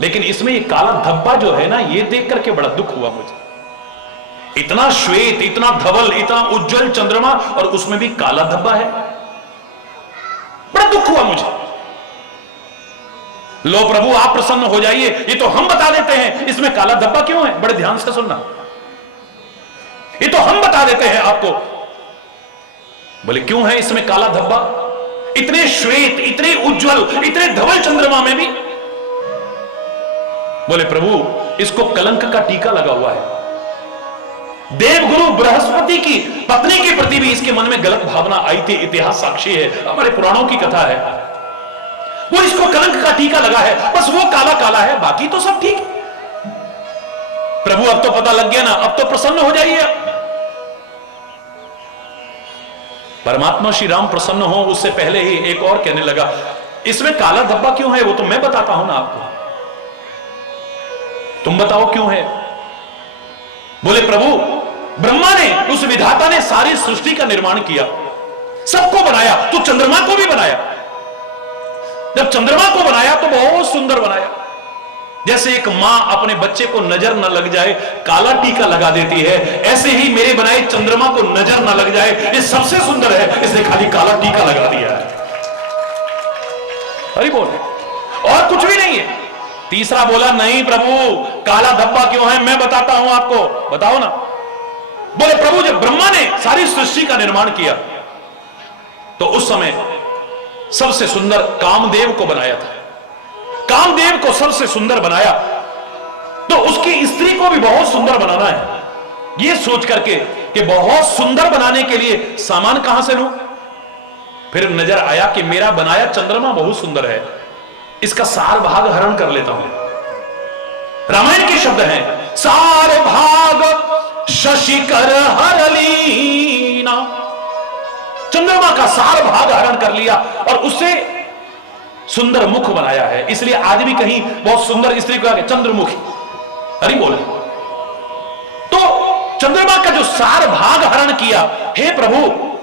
लेकिन इसमें ये काला धब्बा जो है ना, ये देख करके बड़ा दुख हुआ मुझे। इतना श्वेत, इतना धवल, इतना उज्जवल चंद्रमा, और उसमें भी काला धब्बा है, बड़ा दुख हुआ मुझे। लो प्रभु आप प्रसन्न हो जाइए, ये तो हम बता देते हैं इसमें काला धब्बा क्यों है। बड़े ध्यान से सुनना, ये तो हम बता देते हैं आपको। बोले क्यों है इसमें काला धब्बा? इतने श्वेत, इतने उज्जवल, इतने धवल चंद्रमा में भी। बोले प्रभु इसको कलंक का टीका लगा हुआ है। देवगुरु बृहस्पति की पत्नी के प्रति भी इसके मन में गलत भावना आई थी, इतिहास साक्षी है, हमारे पुराणों की कथा है। वो इसको कलंक का टीका लगा है, बस वो काला काला है, बाकी तो सब ठीक। प्रभु अब तो पता लग गया ना, अब तो प्रसन्न हो जाइए। परमात्मा श्री राम प्रसन्न हो उससे पहले ही एक और कहने लगा, इसमें काला धब्बा क्यों है वो तो मैं बताता हूं ना आपको, तुम बताओ क्यों है। बोले प्रभु ब्रह्मा ने, उस विधाता ने सारी सृष्टि का निर्माण किया, सबको बनाया, तो चंद्रमा को भी बनाया। जब चंद्रमा को बनाया तो बहुत सुंदर बनाया। जैसे एक मां अपने बच्चे को नजर न लग जाए काला टीका लगा देती है, ऐसे ही मेरे बनाए चंद्रमा को नजर न लग जाए ये सबसे सुंदर है, इसने खाली काला टीका लगा दिया है। हरि बोल। और कुछ भी नहीं है। तीसरा बोला नहीं प्रभु काला धब्बा क्यों है, मैं बताता हूं आपको, बताओ ना। बोले प्रभु जब ब्रह्मा ने सारी सृष्टि का निर्माण किया तो उस समय सबसे सुंदर कामदेव को बनाया था। कामदेव को सबसे सुंदर बनाया तो उसकी स्त्री को भी बहुत सुंदर बनाना है। यह सोच करके कि बहुत सुंदर बनाने के लिए सामान कहां से लूं, फिर नजर आया कि मेरा बनाया चंद्रमा बहुत सुंदर है, इसका सार भाग हरण कर लेता हूं। रामायण के शब्द हैं, सार भाग शशिकर हर लीना। चंद्रमा का सार भाग हरण कर लिया और उससे सुंदर मुख बनाया है, इसलिए आज भी कहीं बहुत सुंदर स्त्री को चंद्रमुखी। हरि बोले। तो चंद्रमा का जो सार भाग हरण किया, हे प्रभु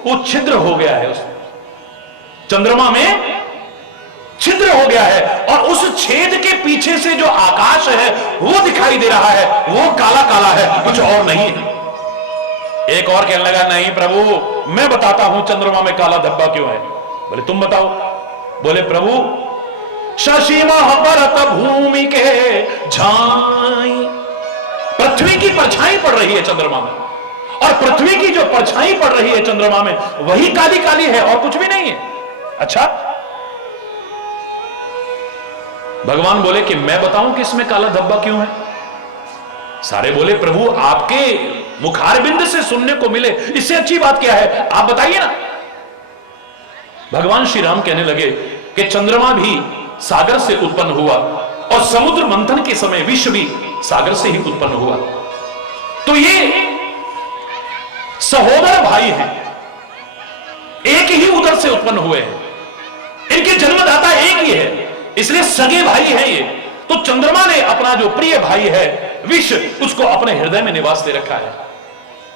वो छिद्र हो गया है, उस चंद्रमा में छिद्र हो गया है और उस छेद के पीछे से जो आकाश है वो दिखाई दे रहा है, वो काला काला है, कुछ और नहीं है। एक और कहने लगा, नहीं प्रभु मैं बताता हूं चंद्रमा में काला धब्बा क्यों है। बोले तुम बताओ। बोले प्रभु शशिमा परत भूमि के झाई, पृथ्वी की परछाई पड़ रही है चंद्रमा में, और पृथ्वी की जो परछाई पड़ रही है चंद्रमा में वही काली काली है और कुछ भी नहीं है। अच्छा, भगवान बोले कि मैं बताऊं कि इसमें काला धब्बा क्यों है। सारे बोले प्रभु आपके मुखारबिंद से सुनने को मिले, इससे अच्छी बात क्या है, आप बताइए ना। भगवान श्री राम कहने लगे कि चंद्रमा भी सागर से उत्पन्न हुआ और समुद्र मंथन के समय विश्व भी सागर से ही उत्पन्न हुआ। तो ये सहोदर भाई हैं, एक ही उदर से उत्पन्न हुए हैं, इनके जन्मदाता एक ही है, इसलिए सगे भाई हैं ये। तो चंद्रमा ने अपना जो प्रिय भाई है विष, उसको अपने हृदय में निवास दे रखा है।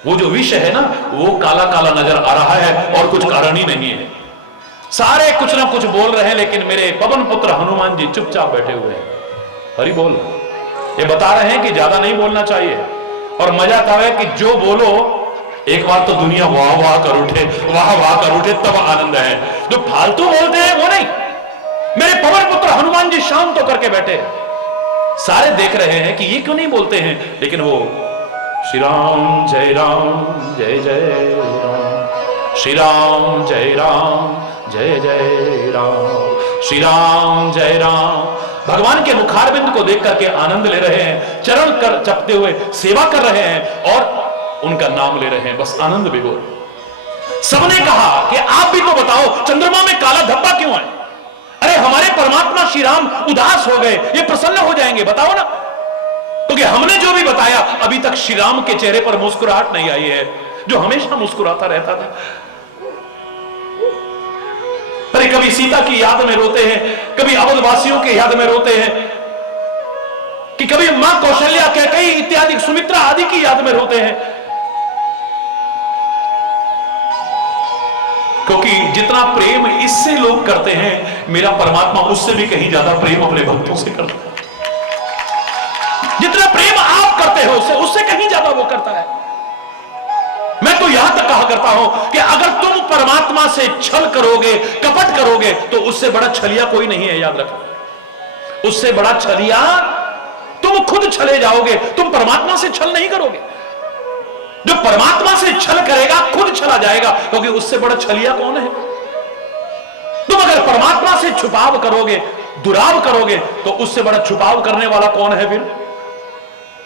वो जो विष है ना, वो काला काला नजर आ रहा है और कुछ कारण ही नहीं है। सारे कुछ ना कुछ बोल रहे हैं, लेकिन मेरे पवन पुत्र हनुमान जी चुपचाप बैठे हुए हैं। हरि बोल। ये बता रहे हैं कि ज्यादा नहीं बोलना चाहिए, और मजा तब है कि जो बोलो एक बार तो दुनिया वाह वाह कर उठे, वाह वाह कर उठे, तब आनंद है। जो फालतू बोलते हैं वो नहीं। मेरे पवन पुत्र हनुमान जी शांत होकर के बैठे, सारे देख रहे हैं कि ये क्यों नहीं बोलते हैं, लेकिन वो श्री राम जय जय राम, श्री राम जय जय राम, श्री राम जय राम। भगवान के मुखारबिंद को देख करके आनंद ले रहे हैं, चरण कर जपते हुए सेवा कर रहे हैं और उनका नाम ले रहे हैं, बस आनंद विभोर। सबने कहा कि आप भी तो बताओ चंद्रमा में काला धब्बा क्यों है। अरे हमारे परमात्मा श्री राम उदास हो गए, ये प्रसन्न हो जाएंगे, बताओ ना। क्योंकि हमने जो भी बताया अभी तक श्री राम के चेहरे पर मुस्कुराहट नहीं आई है, जो हमेशा मुस्कुराता रहता था। अरे कभी सीता की याद में रोते हैं, कभी अवधवासियों के याद में रोते हैं, कि कभी मां कौशल्या, कैकेयी इत्यादि, सुमित्रा आदि की याद में रोते हैं। क्योंकि जितना प्रेम इससे लोग करते हैं, मेरा परमात्मा उससे भी कहीं ज्यादा प्रेम अपने भक्तों से करता है। जितना प्रेम आप करते हो उससे कहीं ज्यादा वो करता है। मैं तो यहां तक कहा करता हूं कि अगर तुम परमात्मा से छल करोगे, कपट करोगे, तो उससे बड़ा छलिया कोई नहीं है, याद रखो। उससे बड़ा छलिया तुम खुद छले जाओगे, तुम परमात्मा से छल नहीं करोगे। जो परमात्मा से छल करेगा खुद छला जाएगा, क्योंकि उससे बड़ा छलिया कौन है। तुम अगर परमात्मा से छुपाव करोगे, दुराव करोगे, तो उससे बड़ा छुपाव करने वाला कौन है फिर।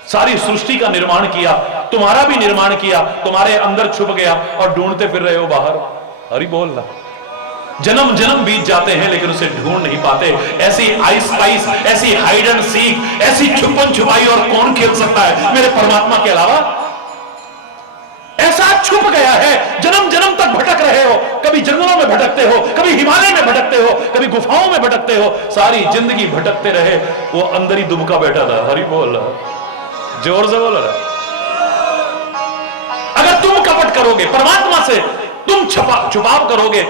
सारी सृष्टि का निर्माण किया, तुम्हारा भी निर्माण किया, तुम्हारे अंदर छुप गया और ढूंढते फिर रहे हो बाहर। हरि बोल ना। जन्म जन्म बीत जाते हैं लेकिन उसे ढूंढ नहीं पाते। ऐसी आइस स्पाइस, ऐसी हाइड एंड सीक, ऐसी छुपन छुपाई और कौन खेल सकता है मेरे परमात्मा के अलावा। ऐसा छुप गया है, जन्म जन्म तक भटक रहे हो। कभी जंगलों में भटकते हो, कभी हिमालय में भटकते हो, कभी गुफाओं में भटकते हो, सारी जिंदगी भटकते रहे। वो अंदर ही दुबका बैठा था। हरि बोल, जोर से बोल। अगर तुम कपट करोगे, परमात्मा से तुम छुपाव करोगे,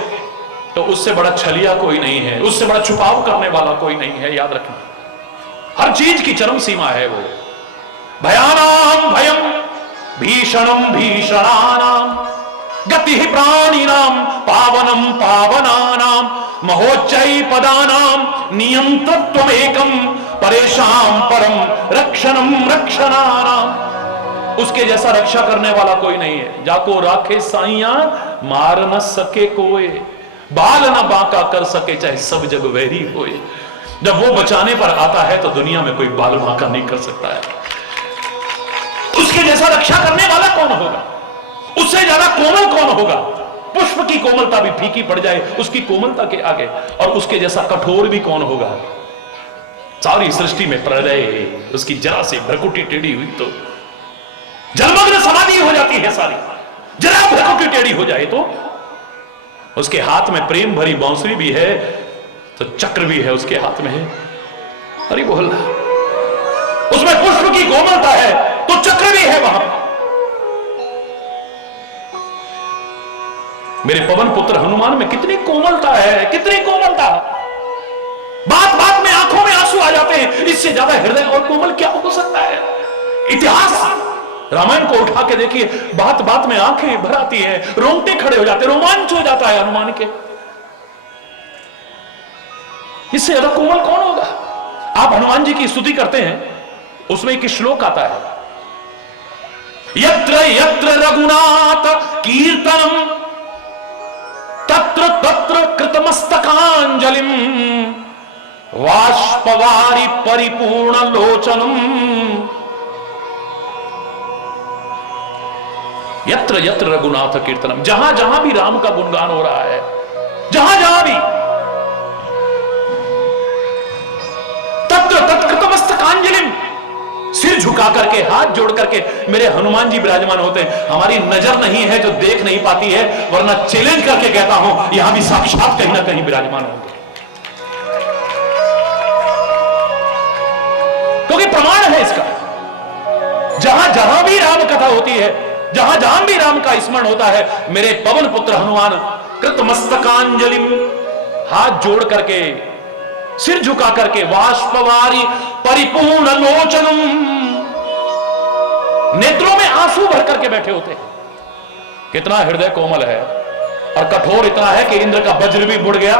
तो उससे बड़ा छलिया कोई नहीं है, उससे बड़ा छुपाव करने वाला कोई नहीं है, याद रखना। हर चीज की चरम सीमा है वो। भयानाम भयम भीषणम भीषणानाम गति प्राणिनाम पावनम पावनानाम महोच्चै पदानाम नियंत्रत्वमेकम परेशान परम रक्षणम रक्षणानाम। उसके जैसा रक्षा करने वाला कोई नहीं है। जाको राखे साइया मार न सके कोई, बाल न बांका कर सके चाहे सब जग वैरी होए। जब वो बचाने पर आता है तो दुनिया में कोई बाल बांका नहीं कर सकता है। उसके जैसा रक्षा करने वाला कौन होगा, उससे ज्यादा कोमल कौन होगा। पुष्प की कोमलता भी फीकी पड़ जाए उसकी कोमलता के आगे, और उसके जैसा कठोर भी कौन होगा। सारी सृष्टि में प्रलय, उसकी जरा से भ्रकुटी टेढ़ी हुई तो जलमग्न समाधि हो जाती है सारी। जरा भ्रकुटी टेढ़ी हो जाए तो उसके हाथ में प्रेम भरी बांसुरी भी है, तो चक्र भी है उसके हाथ में है। अरे बोल, उसमें पुष्प की कोमलता है तो चक्र भी है वहां। मेरे पवन पुत्र हनुमान में कितनी कोमलता है, कितनी कोमलता। बात बात में आंखों में आंसू आ जाते हैं। इससे ज्यादा हृदय और कोमल क्या हो सकता है। इतिहास रामायण को उठा के देखिए, बात बात में आंखें भर आती है, रोंगटे खड़े हो जाते, रोमांच हो जाता है हनुमान के। इससे ज्यादा कोमल कौन होगा? आप हनुमान जी की स्तुति करते हैं, उसमें एक श्लोक आता है, यत्र यत्र रघुनाथ कीर्तनम तत्र तत्र कृतमस्तकांजलिम वाष्पवारि परिपूर्ण लोचनम। यत्र यत्र रघुनाथ कीर्तनम, जहां जहां भी राम का गुणगान हो रहा है, जहां जहां भी, तत्र तत्कृतमस्तकांजलिम, सिर झुका करके हाथ जोड़ करके मेरे हनुमान जी विराजमान होते हैं। हमारी नजर नहीं है जो देख नहीं पाती है, वरना चैलेंज करके कहता हूं यहां भी साक्षात कहीं ना कहीं विराजमान होंगे, क्योंकि प्रमाण है इसका। जहां जहां भी राम कथा होती है, जहां जहां भी राम का स्मरण होता है, मेरे पवन पुत्र हनुमान कृतमस्तकांजलिम, हाथ जोड़ करके, सिर झुका करके, वाष्पवारी परिपूर्ण लोचनम, नेत्रों में आंसू भर करके बैठे होते हैं। कितना हृदय कोमल है, और कठोर इतना है कि इंद्र का वज्र भी बुड़ गया,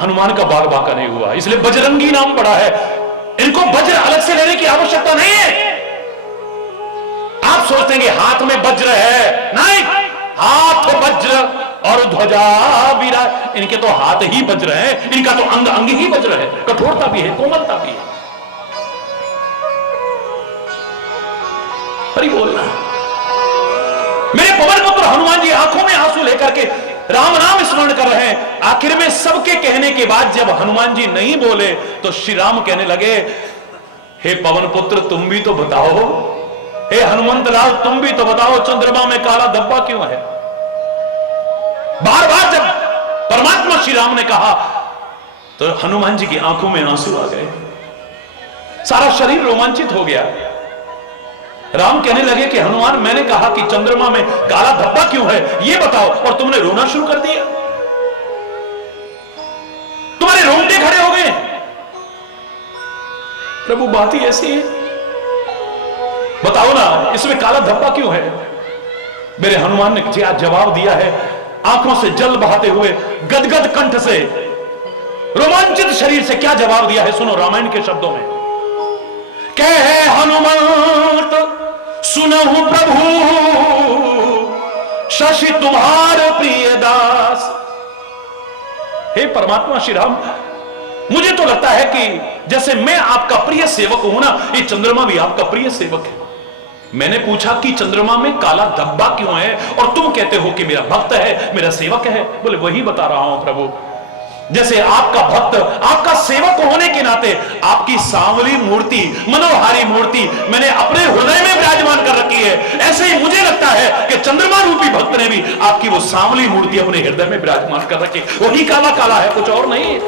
हनुमान का बाग बाका नहीं हुआ, इसलिए बजरंगी नाम पड़ा है। इनको वज्र अलग से लेने की आवश्यकता नहीं है। आप सोचते हैं कि हाथ में वज्र है, नहीं, हाथ वज्र और ध्वजा विराज, इनके तो हाथ ही वज्र है, इनका तो अंग अंग ही वज्र है, कठोरता भी है, कोमलता भी है। हरि बोलना। मेरे पवन पुत्र हनुमान जी आंखों में आंसू लेकर के राम नाम स्मरण कर रहे हैं। आखिर में सबके कहने के बाद जब हनुमान जी नहीं बोले तो श्री राम कहने लगे, हे पवन पुत्र तुम भी तो बताओ, हे हनुमंत लाल तुम भी तो बताओ, चंद्रमा में काला धब्बा क्यों है? बार बार जब परमात्मा श्री राम ने कहा तो हनुमान जी की आंखों में आंसू आ गए, सारा शरीर रोमांचित हो गया। राम कहने लगे कि हनुमान मैंने कहा कि चंद्रमा में काला धब्बा क्यों है ये बताओ, और तुमने रोना शुरू कर दिया, तुम्हारे रोंगटे खड़े हो गए। प्रभु बात ही ऐसी है, बताओ ना इसमें काला धब्बा क्यों है? मेरे हनुमान ने जवाब दिया है, आंखों से जल बहाते हुए, गदगद कंठ से, रोमांचित शरीर से क्या जवाब दिया है, सुनो रामायण के शब्दों में। कहे हनुमंत सुनहु प्रभु शशि तुम्हार प्रिय दास। हे परमात्मा श्री राम, मुझे तो लगता है कि जैसे मैं आपका प्रिय सेवक हूं ना, ये चंद्रमा भी आपका प्रिय सेवक है। मैंने पूछा कि चंद्रमा में काला धब्बा क्यों है, और तुम कहते हो कि मेरा भक्त है, मेरा सेवक है। बोले वही बता रहा हूं प्रभु, जैसे आपका भक्त, आपका सेवक होने के नाते आपकी सांवली मूर्ति, मनोहारी मूर्ति मैंने अपने हृदय में विराजमान कर रखी है, ऐसे ही मुझे लगता है कि चंद्रमा रूपी भक्त ने भी आपकी वो सांवली मूर्ति अपने हृदय में विराजमान कर रखी है। वही काला काला है, कुछ और नहीं।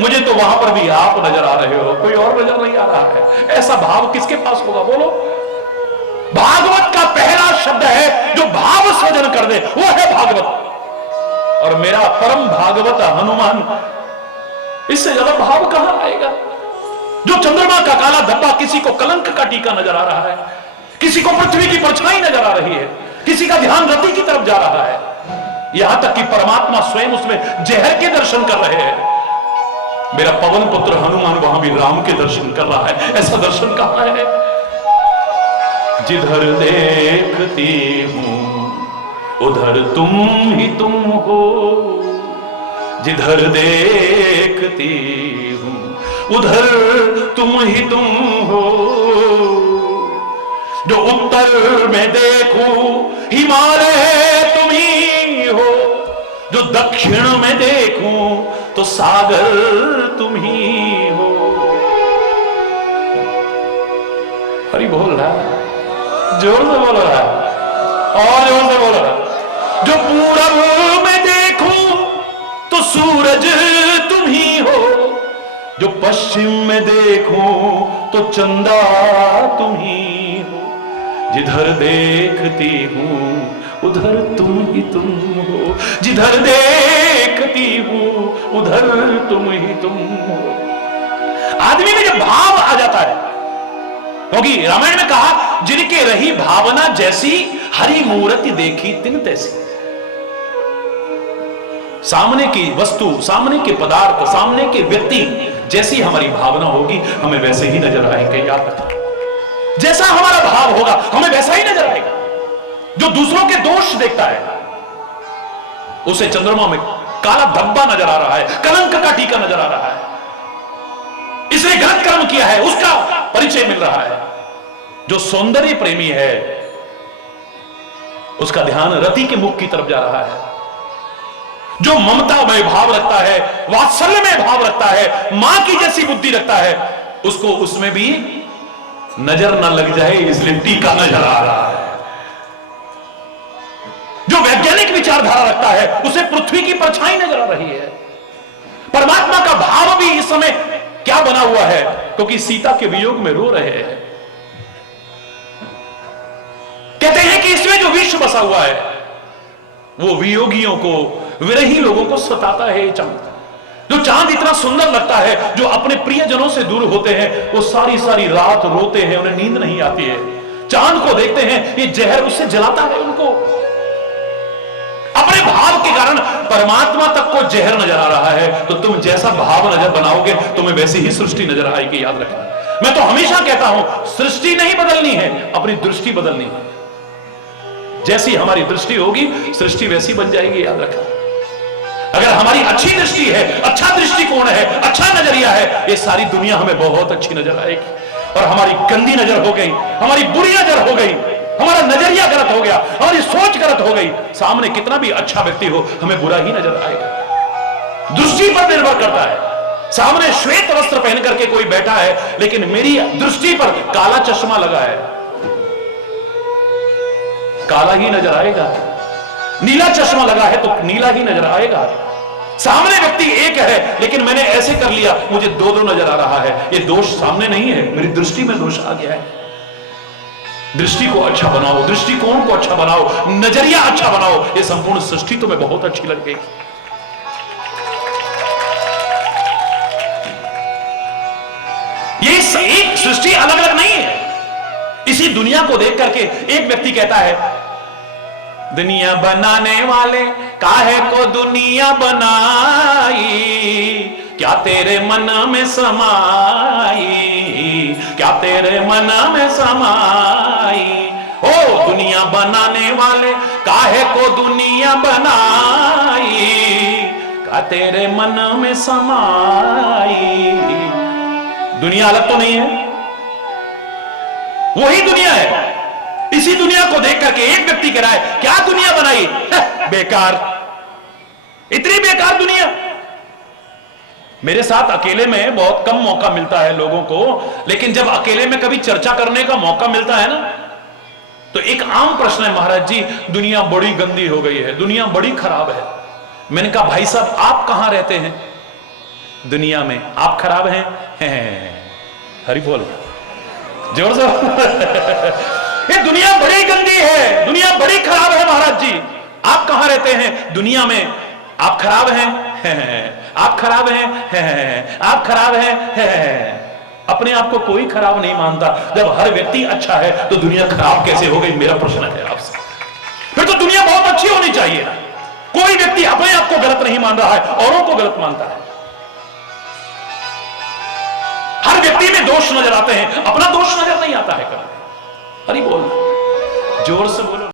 मुझे तो वहां पर भी आप नजर आ रहे हो, कोई और नजर नहीं आ रहा है। ऐसा भाव किसके पास होगा बोलो? भागवत का पहला शब्द है जो भाव सृजन कर दे, वो है भागवत। और मेरा परम भागवत हनुमान, इससे ज्यादा भाव कहां आएगा? जो चंद्रमा का काला धब्बा किसी को कलंक का टीका नजर आ रहा है, किसी को पृथ्वी की परछाई नजर आ रही है, किसी का ध्यान रति की तरफ जा रहा है, यहां तक कि परमात्मा स्वयं उसमें जहर के दर्शन कर रहे हैं। मेरा पवन पुत्र हनुमान वहां भी राम के दर्शन कर रहा है। ऐसा दर्शन कहां है? जिधर देखती हूं उधर तुम ही तुम हो, जिधर देखती हूं उधर तुम ही तुम हो। जो उत्तर में देखूं हिमालय तुम ही हो, जो दक्षिण में देखूं तो सागर तुम ही हो। हरि बोल रहा है, जोर से बोल रहा है, और जोर से बोल रहा है। जो पूरब में देखूं तो सूरज तुम ही हो, जो पश्चिम में देखूं तो चंदा तुम ही हो। जिधर देखती हूं उधर तुम ही तुम हो, जिधर देखती हूं उधर तुम ही तुम हो। आदमी में जब भाव आ जाता है, क्योंकि रामायण में कहा, जिनके रही भावना जैसी, हरि मूर्ति देखी तिन तैसी। सामने की वस्तु, सामने के पदार्थ, सामने के व्यक्ति जैसी हमारी भावना होगी, हमें वैसे ही नजर आएंगे। याद रखना, जैसा हमारा भाव होगा हमें वैसा ही नजर आएगा। जो दूसरों के दोष देखता है, उसे चंद्रमा में काला धब्बा नजर आ रहा है, कलंक का टीका नजर आ रहा है, इसने गलत कर्म किया है, उसका परिचय मिल रहा है। जो सौंदर्य प्रेमी है, उसका ध्यान रति के मुख की तरफ जा रहा है। जो ममता में भाव रखता है, वात्सल्य में भाव रखता है, मां की जैसी बुद्धि रखता है, उसको उसमें भी नजर ना लग जाए इसलिए टीका नजर आ रहा है। जो वैज्ञानिक विचारधारा रखता है, उसे पृथ्वी की परछाई नजर आ रही है। परमात्मा का भाव भी इस समय क्या बना हुआ है, क्योंकि सीता के वियोग में रो रहे हैं। कहते हैं कि इसमें जो विश्व बसा हुआ है, वो वियोगियों को, विरही लोगों को सताता है। ये चांद, जो चांद इतना सुंदर लगता है, जो अपने प्रियजनों से दूर होते हैं, वो सारी सारी रात रोते हैं, उन्हें नींद नहीं आती है। चांद को देखते हैं, ये जहर उससे जलाता है उनको। अपने भाव के कारण परमात्मा तक को जहर नजर आ रहा है, तो तुम जैसा भाव नजर बनाओगे, तुम्हें वैसी ही सृष्टि नजर आएगी। याद रखना, मैं तो हमेशा कहता हूं, सृष्टि नहीं बदलनी है, अपनी दृष्टि बदलनी है। जैसी हमारी दृष्टि होगी, सृष्टि वैसी बन जाएगी। याद रखना, अगर हमारी अच्छी दृष्टि है, अच्छा दृष्टिकोण है, अच्छा नजरिया है, ये सारी दुनिया हमें बहुत अच्छी नजर आएगी। और हमारी गंदी नजर हो गई, हमारी बुरी नजर हो गई, हमारा नजरिया गलत हो गया, हमारी सोच गलत हो गई, सामने कितना भी अच्छा व्यक्ति हो, हमें बुरा ही नजर आएगा। दृष्टि पर निर्भर करता है। सामने श्वेत वस्त्र पहन करके कोई बैठा है, लेकिन मेरी दृष्टि पर काला चश्मा लगा है, काला ही नजर आएगा। नीला चश्मा लगा है तो नीला ही नजर आएगा। सामने व्यक्ति एक है, लेकिन मैंने ऐसे कर लिया, मुझे दो दो नजर आ रहा है। ये दोष सामने नहीं है, मेरी दृष्टि में दोष आ गया है। दृष्टि को अच्छा बनाओ, दृष्टिकोण को अच्छा बनाओ, नजरिया अच्छा बनाओ, ये संपूर्ण सृष्टि तुम्हें बहुत अच्छी लगेगी। ये एक सृष्टि अलग अलग नहीं है। इसी दुनिया को देख करके एक व्यक्ति कहता है, दुनिया बनाने वाले काहे को दुनिया बनाई, क्या तेरे मन में समाई, क्या तेरे मन में समाई। ओ दुनिया बनाने वाले काहे को दुनिया बनाई, क्या तेरे मन में समाई। दुनिया अलग तो नहीं है, वही दुनिया है। इसी दुनिया को देख करके एक व्यक्ति कह रहा है, क्या दुनिया बनाई, बेकार, इतनी बेकार दुनिया। मेरे साथ अकेले में बहुत कम मौका मिलता है लोगों को, लेकिन जब अकेले में कभी चर्चा करने का मौका मिलता है ना, तो एक आम प्रश्न है, महाराज जी दुनिया बड़ी गंदी हो गई है, दुनिया बड़ी खराब है। मैंने कहा भाई साहब आप कहां रहते हैं दुनिया में, आप खराब हैं? हरि बोल, जोर से। ये दुनिया बड़ी गंदी है, दुनिया बड़ी खराब है महाराज जी, आप कहां रहते हैं दुनिया में, आप खराब हैं? आप खराब हैं? आप खराब हैं? अपने आप को कोई खराब नहीं मानता। जब हर व्यक्ति अच्छा है तो दुनिया खराब कैसे हो गई, मेरा प्रश्न है आपसे। फिर तो दुनिया बहुत अच्छी होनी चाहिए ना। कोई व्यक्ति अपने आप को गलत नहीं मान रहा है, औरों को गलत मानता है। हर व्यक्ति में दोष नजर आते हैं, अपना दोष नजर नहीं आता है कभी। अरे बोल, जोर से बोलो।